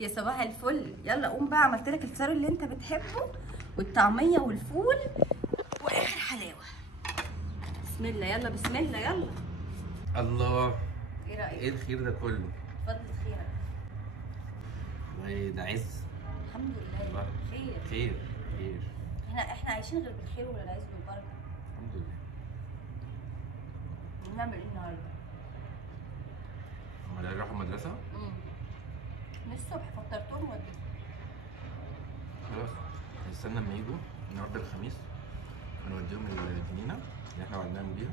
يا صباح الفل، يلا قوم بقى، عملت لك الفطار اللي انت بتحبه والطعميه والفول واخر حلاوه. بسم الله، يلا بسم الله يلا. الله، ايه رايك؟ ايه الخير ده كله؟ فضل خيرك. والله ده عز. الحمد لله خير خير خير. احنا عايشين غير بالخير ولا العز والبركه. الحمد لله. بنعمل ايه النهارده؟ هما راحوا المدرسة؟ من الصبح فطرتهم وديتهم. خلاص هنستنى اما يجوا النهارده الخميس هنوديهم الجنينة اللي احنا وعدناهم بيها.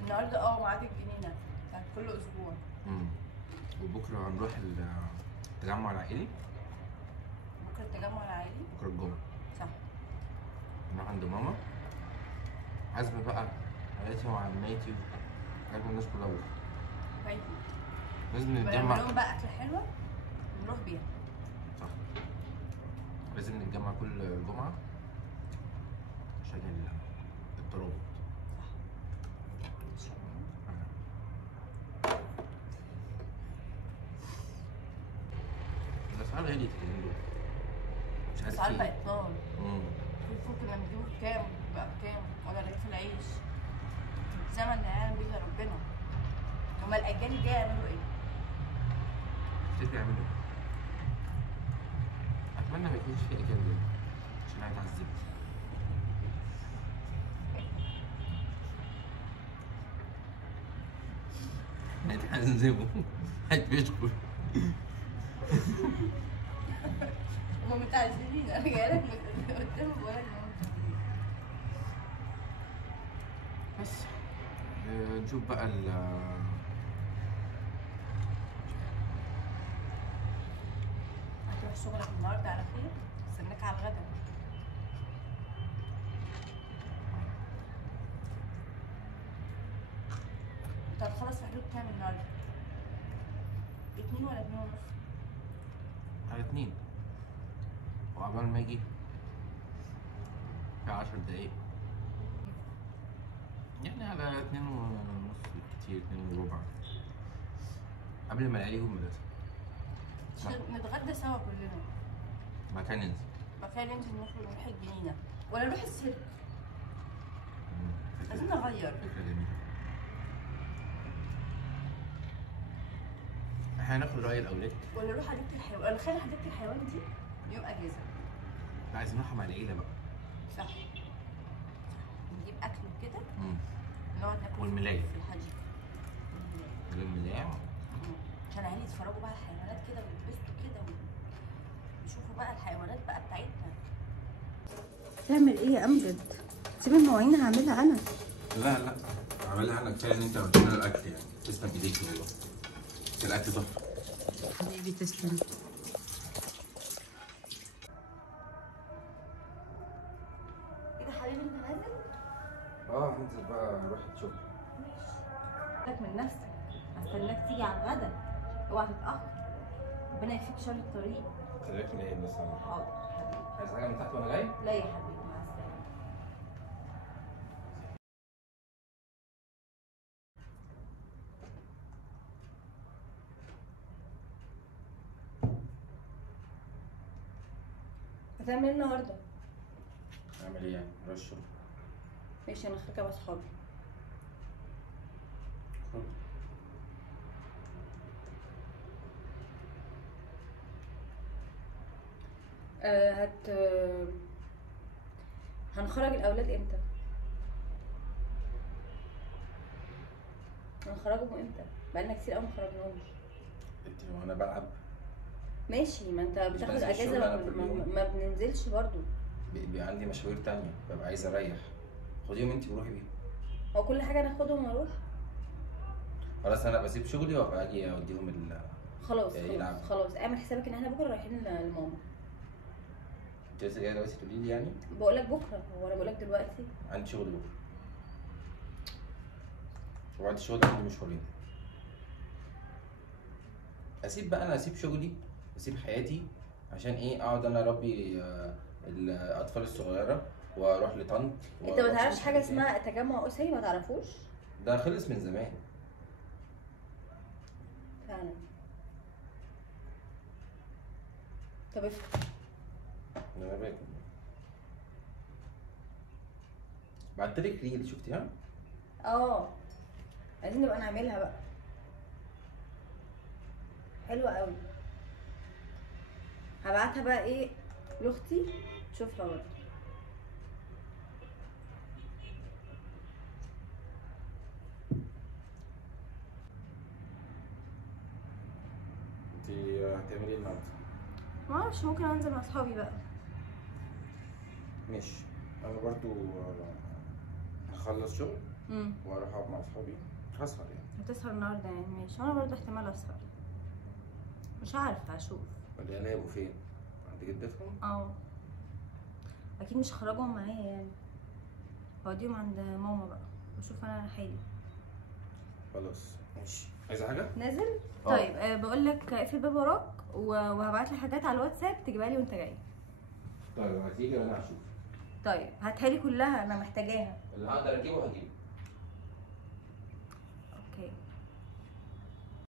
النهارده ميعاد الجنينه بتاعت كل اسبوع. وبكرة هنروح التجمع العائلي. بكره التجمع العائلي؟ بكرة الجمعة. صح. نروح عند ماما، عازمة بقى عائلتي وعماتي عازمة الناس كلها بكرة. كويس. لازم نتجمع. نعمل لهم بقى أكلة حلوة ونروح بيها. صح. لازم نتجمع كل جمعة عشان الترابط. صح. الأسعار غليت اليومين دول. مش عارف الأسعار ايه. بقت نار. الفول كنا بنجيبه بكام بقى بكام، ولا رغيف العيش. الزمن اللي يعلم بيه ربنا. هما الأجيال الجاية يعملوا ايه؟ تفتكر يعملوا ايه؟ أتمنى ما يكونش في أجيال جاية عشان أنا اتعذبت. هيتعذبوا هيتفشخوا. هما متعذبين، أنا جايلك قدام بقولك هما متعذبين. بس نشوف بقى هتروح شغلك النهارده على خير؟ استناك على الغدا. انت هتخلص في حدود كام النهارده؟ 2 ولا 2 ونص؟ على 2 وعقبال ما اجي في 10 دقايق، يعني على 2 ونص كتير، 2 وربع قبل ما العيال يجوا المدرسة. نتغدى سوا كلنا. مكان ننزل. مكان ننزل نخرج نروح الجنينة ولا نروح السيرك؟ عايزين نغير. فكرة جميلة. احنا هناخد رأي الأولاد ولا نروح حديقة الحيوان، ولا خلي حديقة الحيوان دي يوم أجازة. عايزين نروح مع العيلة بقى. صح. نجيب أكل وكده. نقعد ناكل والملاية. في الحديقة. الملاية. عشان العيال يتفرجوا بقى على الحيوانات كده ويتبسطوا كده ويشوفوا بقى الحيوانات بقى بتاعتنا. تعمل ايه يا أمجد؟ سيب المواعين هعملها أنا. لا عملها انا، كفايه ان انت قلت لنا الاكل، يعني تسلم ايديك والله. الاكل تحفه. حبيبي تسلم. ايه ده حبيبي انت نازل؟ هنزل بقى اروح الشغل. ماشي. من نفسك، هستناك تيجي على الغدا، اوعى تتأخر. ربنا يكفيك شر الطريق. خليك نايم بس. حاضر حبيبي. عايز حاجه من تحت وانا جاي؟ لا يا حبيبي، مع السلامة. هتعمل ايه النهارده؟ اعمل ايه يعني؟ اروح الشغل. ماشي، انا خارجه مع اصحابي. هنخرج الاولاد امتى؟ هنخرجهم امتى؟ بقالنا كتير قوي مخرجناهمش. انت وانا بلعب. ماشي، ما انت بتاخد بنزل اجازه الشغل أنا كل يوم. ما بننزلش برضو. بيبقى عندي مشاوير تانية، ببقى عايز اريح. خديهم انت وروحي بيهم. هو كل حاجه ناخدهم ونروح؟ خلاص انا بسيب شغلي وابقى اجي اوديهم خلاص يلعبوا. خلاص اعمل حسابك ان احنا بكره رايحين لماما. انت لسه جايه دلوقتي تقولي لي يعني؟ بقولك بكره، هو انا بقولك دلوقتي؟ عندي شغل بكره، وبعد الشغل عندي مشوارين. اسيب شغلي، اسيب حياتي عشان ايه؟ اقعد انا اربي الاطفال الصغيره واروح لطنط. انت ما تعرفش حاجه اسمها تجمع اسري؟ ما تعرفوش؟ ده خلص من زمان. فعلا. طب افتح. انا باكل. بعتلك ريل شفتيها؟ عايزين نبقى نعملها بقى، حلوة قوي. هبعتها بقى ايه لاختي تشوفها برضه. انت هتعملي ايه النهارده؟ معرفش، ممكن انزل مع اصحابي بقى. ماشي. انا برضو هخلص شغل واروح اقعد مع اصحابي، هسهر يعني. هتسهر النهارده يعني؟ ماشي، وانا برضه احتمال اسهر، مش عارفه، هشوف. العيال هيبقوا فين؟ عند جدتهم؟ اكيد مش هخرجهم معايا يعني، هوديهم عند ماما بقى واشوف انا حالي. خلاص ماشي. عايزه حاجه؟ نازل؟ طيب بقول لك اقفل الباب وراك وهبعت لي حاجات على الواتساب تجيبها لي وانت جاي. طيب هتيجي وانا هشوف. طيب هاتها لي كلها، انا محتاجاها. اللي هقدر اجيبه هجيبه.